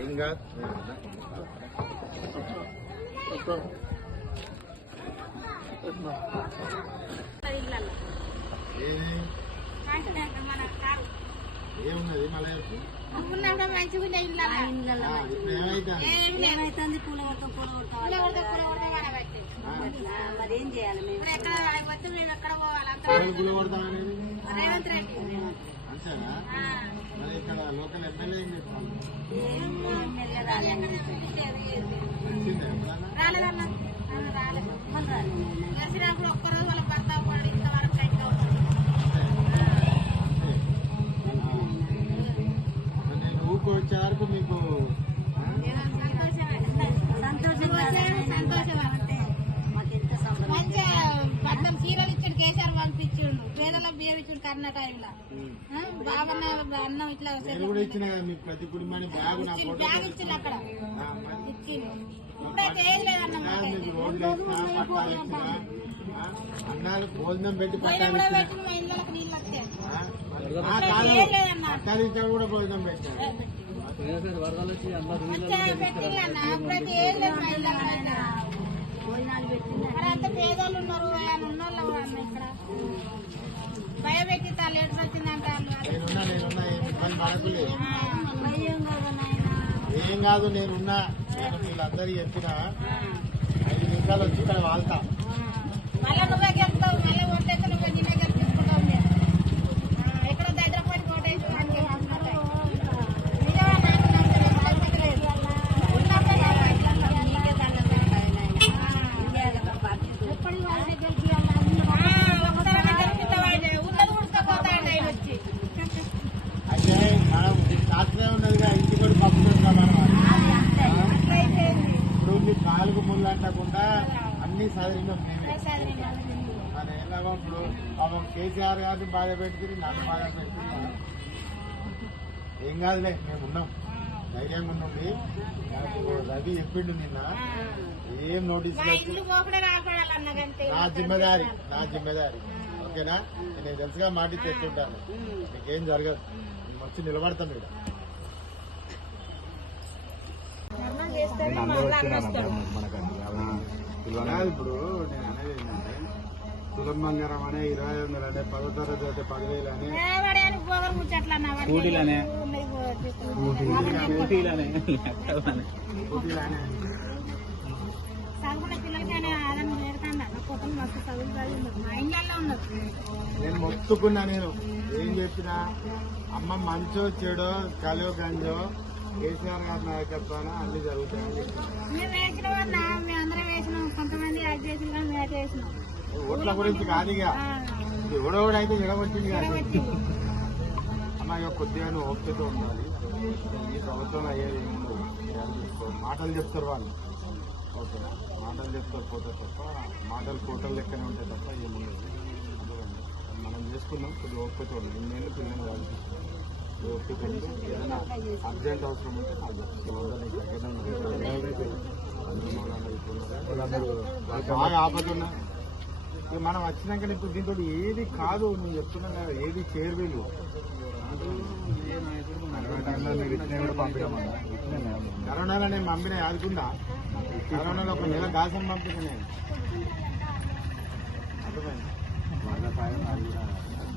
ఏం కాదు. ఏమున్నది మళ్ళీ మంచిగా ఏమైతుంది పూల మరి ఏం చేయాలి మేము ఎక్కడ పోవాలి రేవంత్ రెడ్డి అంతేనా? మరి ఇక్కడ లోకల్ ఎమ్మెల్యే రాలేదన్నా రాలేదు ఒక్కరోజు వాళ్ళ భర్త పడి ఇంతవరకు నేను ఊరికి వచ్చే వరకు మీకు మంచిగా భర్తం చీరలు ఇచ్చాడు, కేసీఆర్ పంపించాడు, పేదలకు బియ్యం ఇచ్చాడు కరోనా టైంలో. బాగా అన్నం ఇట్లా ఇచ్చిన ప్రతి కుటుంబాన్ని బ్యాగ్ ఇచ్చిండు అక్కడ ఇచ్చిండు. ఇప్పుడైతే ఏం లేదన్నమాట అన్నాలు భోజనం పెట్టి పెట్టిన మా ఇళ్ళకి నీళ్ళు వస్తాయి కూడా భోజనం పెట్టారు. పెట్టిందన్న అప్పుడైతే ఏం లేదు మా ఇళ్ళకి అంత పేదోళ్ళు ఉన్నారు, ఉన్నోళ్ళు ఇక్కడ భయపెట్టి తాను ఎటు వచ్చిందంట. ఏం కాదు, నేనున్నా. నేను వీళ్ళందరూ చెప్పిన 5 నిమిషాలు వచ్చి ఇక్కడ వాళ్తా. మళ్ళీ నువ్వే గెలుపుతావు, మళ్ళీ ఓట్లయితే నువ్వే నేనే గెలిపించుకుంటావు. ఎక్కడ హైదరాబాద్ కోట అయితే మనం శాస్త్రే ఉన్నదిగా, ఇంటి కూడా పంపుతున్నాం మనం. ఇప్పుడు మీ కాలుకు ముళ్ళు అంటకుండా అన్ని చదివినాం మన ఏమో. ఇప్పుడు పాపం కేసీఆర్ గారిని బాధ పెడుతుంది, నన్ను బాధ పెడుతుంది. ఏం కాదులే, మేము ఉన్నాం, ధైర్యంగా ఉండండి. నాకు రవి చెప్పిండు నిన్న, ఏం నోటీస్ నా జిమ్మేదారి ఓకేనా? నేను తెలుసుగా మాట తెచ్చుంటాను, మీకేం జరగదు. మేము వచ్చి నిలబడతాం ఇక్కడ. ఇప్పుడు నేను అనేది ఏంటంటే, తులం బంగారం అనే 2500 అంటే 10వ తరగతి అయితే 10,000 అని నేను మొత్తుకున్నా. నేను ఏం చెప్పినా, అమ్మ మంచో చెడో కలో గంజో కేసీఆర్ గారి నాయకత్వాన అన్ని జరుగుతాయని ఓట్ల గురించి కాదుగా, ఎవడోడైతే ఎడవచ్చింది కాదు. అమ్మ ఇక కొద్దిగా ఓపికతో ఉండాలి. ఈ ప్రభుత్వంలో అయ్యేది ఏముండదు. మాటలు చెప్తారు వాళ్ళు, ఓకేనా? మాటలు చెప్తారు పోతే తప్ప, మాటలు కోటలు లెక్కనే ఉంటాయి తప్ప ఏముండదు. మనం చేసుకున్నాం, కొద్దిగా ఓపికతో ఉండాలి. ఇన్నేళ్ళు పిల్లలు కలిసి ఓపిక ఏదైనా అర్జెంట్ అవసరం ఉంటే బాగా ఆపదున్నా. మనం వచ్చినాక ఇప్పుడు దీంతో ఏది కాదు, నేను చెప్తున్నా కదా, ఏది చేరువేలు. కరోనాలో నేను పంపిన ఆదుకుందా, కరోనాలో ఒక నెల గాసం పంపిన నేను. అర్థమైంది.